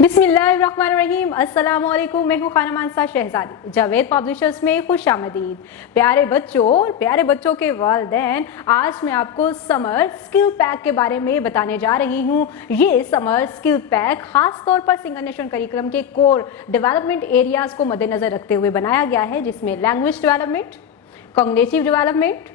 बिस्मिल्लाहिर्रहमानिर्रहीम। अस्सलाम वालेकुम। मैं हूँ खाना मानसा शहजादी। जावेद पब्लिशर्स में खुशामदीद। प्यारे बच्चों और प्यारे बच्चों के वालिदैन, आज मैं आपको समर स्किल पैक के बारे में बताने जा रही हूँ। ये समर स्किल पैक खास तौर पर सिंगल नेशन करिकुलम के कोर डेवलपमेंट एरियाज को मद्देनजर रखते हुए बनाया गया है, जिसमें language development, cognitive development,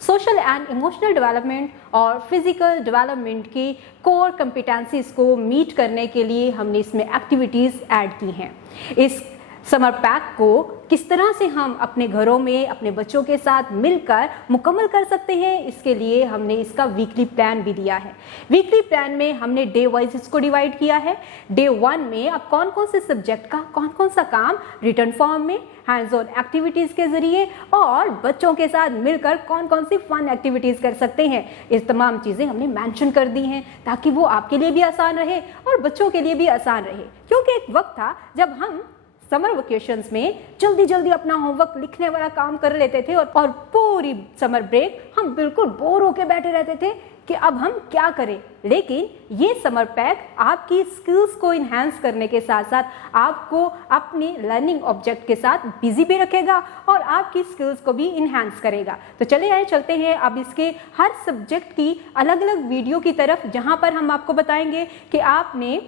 social and emotional development और फिजिकल डेवलपमेंट की कोर कॉम्पिटेंसीज को मीट करने के लिए हमने इसमें एक्टिविटीज़ ऐड की हैं। इस समर पैक को किस तरह से हम अपने घरों में अपने बच्चों के साथ मिलकर मुकम्मल कर सकते हैं, इसके लिए हमने इसका वीकली प्लान भी दिया है। वीकली प्लान में हमने डे वाइज इसको डिवाइड किया है। डे 1 में अब कौन कौन से सब्जेक्ट का कौन कौन सा काम रिटर्न फॉर्म में, हैंड्स ऑन एक्टिविटीज़ के ज़रिए और बच्चों के साथ मिलकर कौन कौन सी फन एक्टिविटीज़ कर सकते हैं, इस तमाम चीज़ें हमने मेंशन कर दी हैं ताकि वो आपके लिए भी आसान रहे और बच्चों के लिए भी आसान रहे। क्योंकि एक वक्त था जब हम समर वेकेशंस में जल्दी जल्दी अपना होमवर्क लिखने वाला काम कर लेते थे और पूरी समर ब्रेक हम बिल्कुल बोर होके बैठे रहते थे कि अब हम क्या करें। लेकिन ये समर पैक आपकी स्किल्स को इन्हांस करने के साथ साथ आपको अपनी लर्निंग ऑब्जेक्ट के साथ बिजी भी रखेगा और आपकी स्किल्स को भी इन्हांस करेगा। तो चले आए चलते हैं अब इसके हर सब्जेक्ट की अलग अलग वीडियो की तरफ, जहां पर हम आपको बताएंगे कि आपने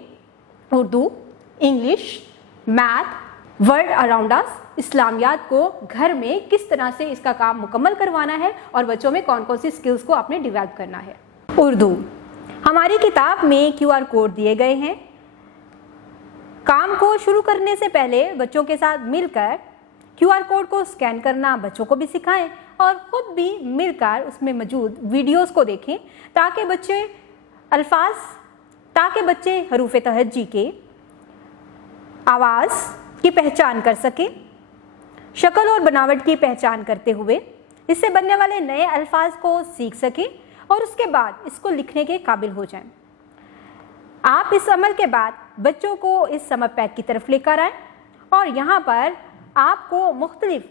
Urdu, English, math, world around us, इस्लामियात को घर में किस तरह से इसका काम मुकम्मल करवाना है और बच्चों में कौन कौन सी स्किल्स को आपने डेवलप करना है। उर्दू, हमारी किताब में QR कोड दिए गए हैं। काम को शुरू करने से पहले बच्चों के साथ मिलकर QR कोड को स्कैन करना बच्चों को भी सिखाएं और खुद भी मिलकर उसमें मौजूद वीडियोस को देखें ताकि बच्चे हरूफ तहज्जी के आवाज़ की पहचान कर सके, शक्ल और बनावट की पहचान करते हुए इससे बनने वाले नए अल्फाज को सीख सकें और उसके बाद इसको लिखने के काबिल हो जाएं। आप इस अमल के बाद बच्चों को इस समर पैक की तरफ लेकर आएं और यहाँ पर आपको मुख्तलिफ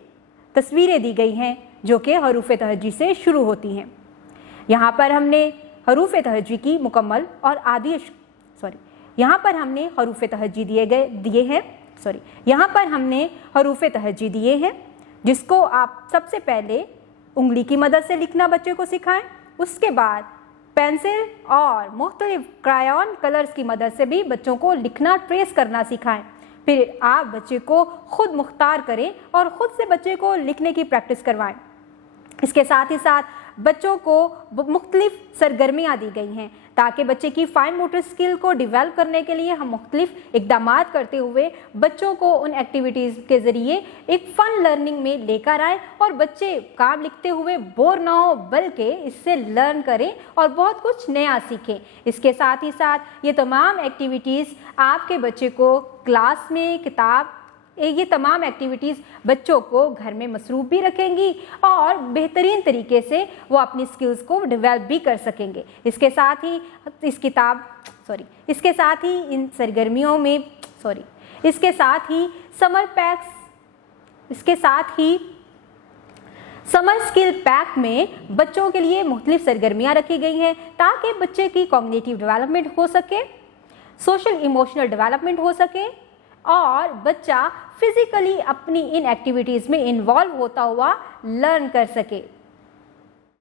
तस्वीरें दी गई हैं जो कि हरूफ तहज्जी से शुरू होती हैं। यहाँ पर हमने हरूफ तहज्जी की मुकम्मल और आदि यहाँ पर हमने हरूफ तहज्जी दिए हैं जिसको आप सबसे पहले उंगली की मदद से लिखना बच्चे को सिखाएं। उसके बाद पेंसिल और मुख्तलिफ क्रायॉन कलर्स की मदद से भी बच्चों को लिखना ट्रेस करना सिखाएं। फिर आप बच्चे को खुद मुख्तार करें और खुद से बच्चे को लिखने की प्रैक्टिस करवाएं। इसके साथ ही साथ बच्चों को मुख्तलिफ सरगर्मियाँ दी गई हैं ताकि बच्चे की फाइन मोटर स्किल को डेवलप करने के लिए हम मुख्तलिफ इकदाम करते हुए बच्चों को उन एक्टिविटीज़ के ज़रिए एक फ़न लर्निंग में लेकर आए और बच्चे काम लिखते हुए बोर ना हो बल्कि इससे लर्न करें और बहुत कुछ नया सीखें। इसके साथ ही साथ ये तमाम एक्टिविटीज़ आपके बच्चे को क्लास में ये तमाम एक्टिविटीज़ बच्चों को घर में मसरूफ़ भी रखेंगी और बेहतरीन तरीके से वो अपनी स्किल्स को डेवलप भी कर सकेंगे। इसके साथ ही समर स्किल पैक में बच्चों के लिए मुख्तलिफ सरगर्मियाँ रखी गई हैं ताकि बच्चे की कॉग्निटिव डेवलपमेंट हो सके, सोशल इमोशनल डेवलपमेंट हो सके और बच्चा फिजिकली अपनी इन एक्टिविटीज़ में इन्वॉल्व होता हुआ लर्न कर सके।